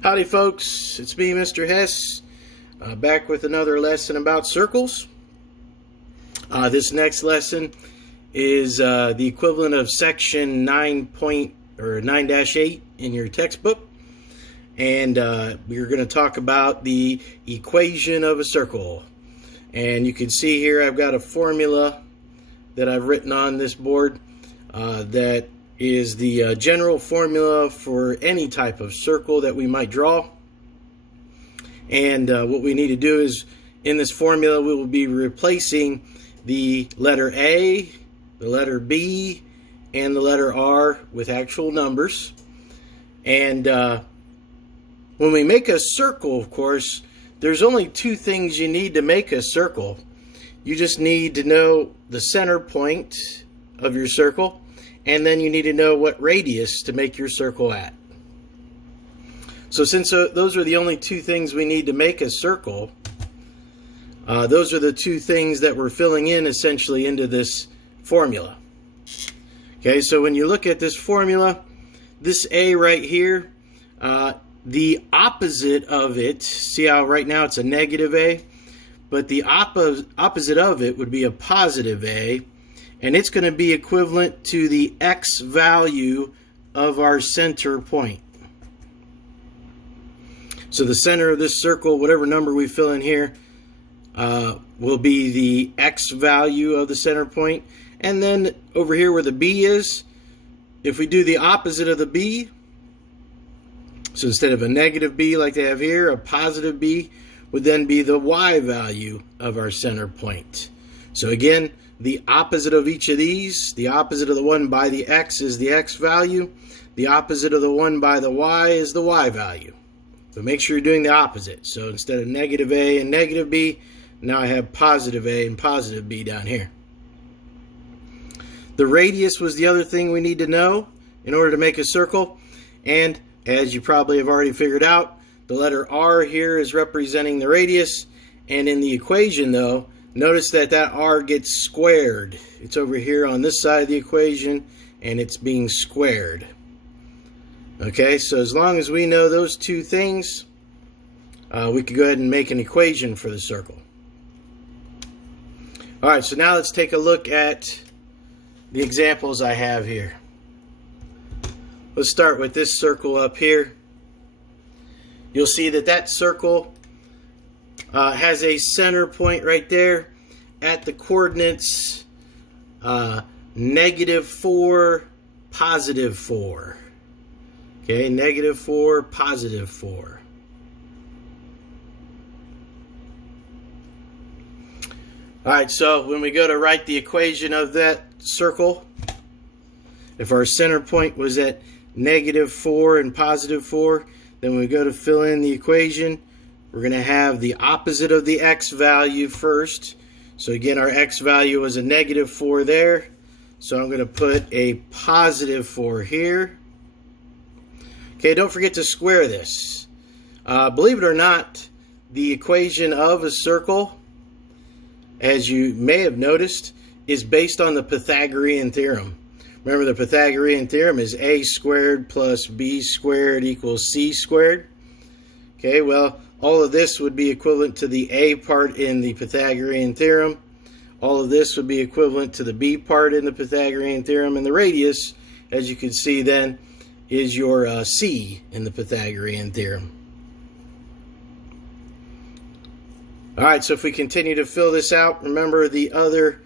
Howdy folks, it's me, Mr. Hess, back with another lesson about circles. This next lesson is the equivalent of section 9-8 in your textbook, and we're going to talk about the equation of a circle. And you can see here I've got a formula that I've written on this board that is the general formula for any type of circle that we might draw. And what we need to do is, in this formula, we will be replacing the letter A, the letter B, and the letter R with actual numbers. And when we make a circle, of course, there's only two things you need to make a circle. You just need to know the center point of your circle, and then you need to know what radius to make your circle at. So since those are the only two things we need to make a circle, those are the two things that we're filling in essentially into this formula. Okay, so when you look at this formula, this A right here, the opposite of it, see how right now it's a negative A, but the opposite of it would be a positive A, and it's going to be equivalent to the x value of our center point. So the center of this circle, whatever number we fill in here, will be the x value of the center point. And then over here where the B is, if we do the opposite of the B, so instead of a negative B like they have here, a positive B would then be the y value of our center point. So again, the opposite of each of these, the opposite of the one by the x is the x value. The opposite of the one by the y is the y value. But make sure you're doing the opposite. So instead of negative A and negative B, now I have positive A and positive B down here. The radius was the other thing we need to know in order to make a circle. And as you probably have already figured out, the letter R here is representing the radius. And in the equation though, notice that that R gets squared. It's over here on this side of the equation, and it's being squared. Okay, so as long as we know those two things, we can go ahead and make an equation for the circle. Alright, so now let's take a look at the examples I have here. Let's start with this circle up here. You'll see that that circle has a center point right there at the coordinates -4, +4. Okay, -4, +4. Alright, so when we go to write the equation of that circle, if our center point was at -4 and +4, then when we go to fill in the equation, we're going to have the opposite of the x value first. So again, our x value was a -4 there. So I'm going to put a +4 here. Okay, don't forget to square this. Believe it or not, the equation of a circle, as you may have noticed, is based on the Pythagorean theorem. Remember, the Pythagorean theorem is a squared plus b squared equals c squared. Okay, well, all of this would be equivalent to the a part in the Pythagorean theorem. All of this would be equivalent to the b part in the Pythagorean theorem. And the radius, as you can see then, is your c in the Pythagorean theorem. Alright, so if we continue to fill this out, remember the other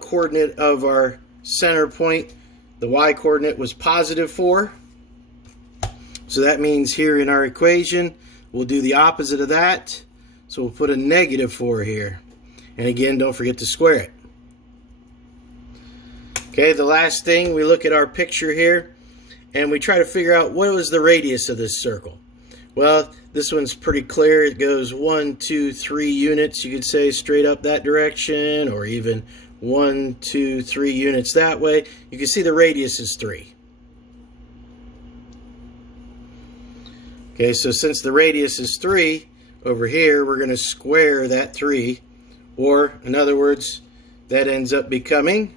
coordinate of our center point, the y coordinate was +4. So that means here in our equation, we'll do the opposite of that. So we'll put a -4 here. And again, don't forget to square it. Okay, the last thing, we look at our picture here, and we try to figure out what was the radius of this circle. Well, this one's pretty clear. It goes 1, 2, 3 units, you could say, straight up that direction, or even 1, 2, 3 units that way. You can see the radius is 3. Okay, so since the radius is 3, over here we're going to square that 3, or in other words, that ends up becoming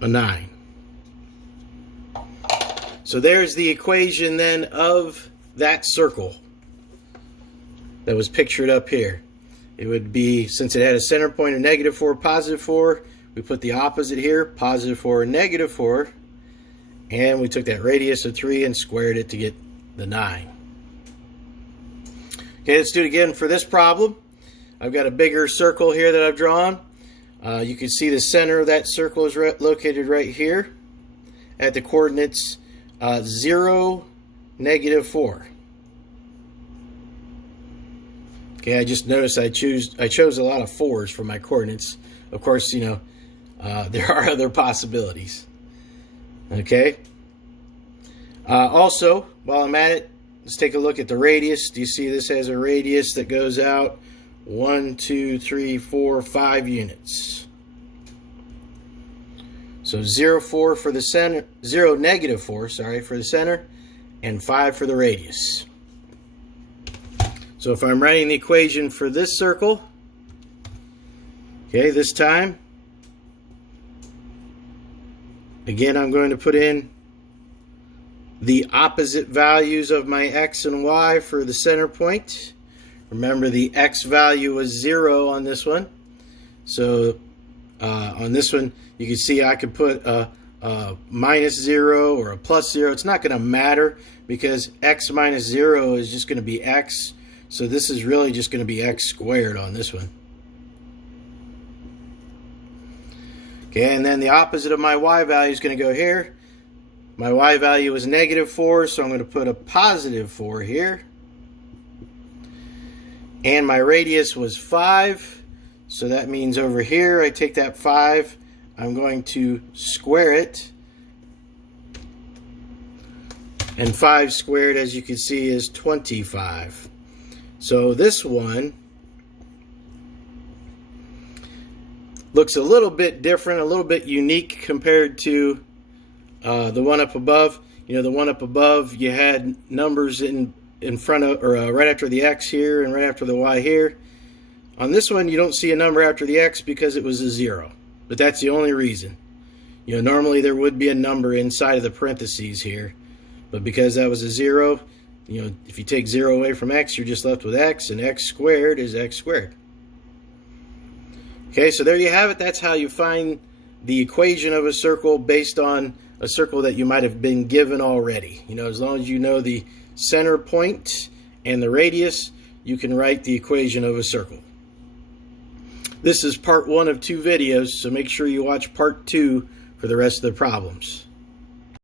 a 9. So there's the equation then of that circle that was pictured up here. It would be, since it had a center point of -4, +4, we put the opposite here, +4, -4, and we took that radius of 3 and squared it to get the 9. Okay, let's do it again for this problem. I've got a bigger circle here that I've drawn. You can see the center of that circle is located right here at the coordinates 0, -4. Okay, I just noticed I chose a lot of 4s for my coordinates. Of course, you know, there are other possibilities. Okay. Also, while I'm at it, let's take a look at the radius. Do you see this has a radius that goes out 1, 2, 3, 4, 5 units? So 0, for the center, 0, -4, sorry, for the center, and 5 for the radius. So if I'm writing the equation for this circle, okay, this time, again, I'm going to put in the opposite values of my x and y for the center point. Remember, the x value was 0 on this one. So on this one, you can see I could put a -0 or a +0. It's not going to matter because x minus 0 is just going to be x. So this is really just going to be x squared on this one. Okay, and then the opposite of my y value is going to go here. My y value is -4, so I'm going to put a +4 here. And my radius was 5, so that means over here I take that 5, I'm going to square it. And 5 squared, as you can see, is 25. So this one looks a little bit different, a little bit unique compared to the one up above. You know, the one up above, you had numbers in front of, or right after the x here and right after the y here. On this one, you don't see a number after the x because it was a 0. But that's the only reason. You know, normally there would be a number inside of the parentheses here. But because that was a 0, you know, if you take 0 away from x, you're just left with x, and x squared is x squared. Okay, so there you have it. That's how you find the equation of a circle based on a circle that you might have been given already. You know, as long as you know the center point and the radius, you can write the equation of a circle. This is part 1 of 2 videos, so make sure you watch part 2 for the rest of the problems.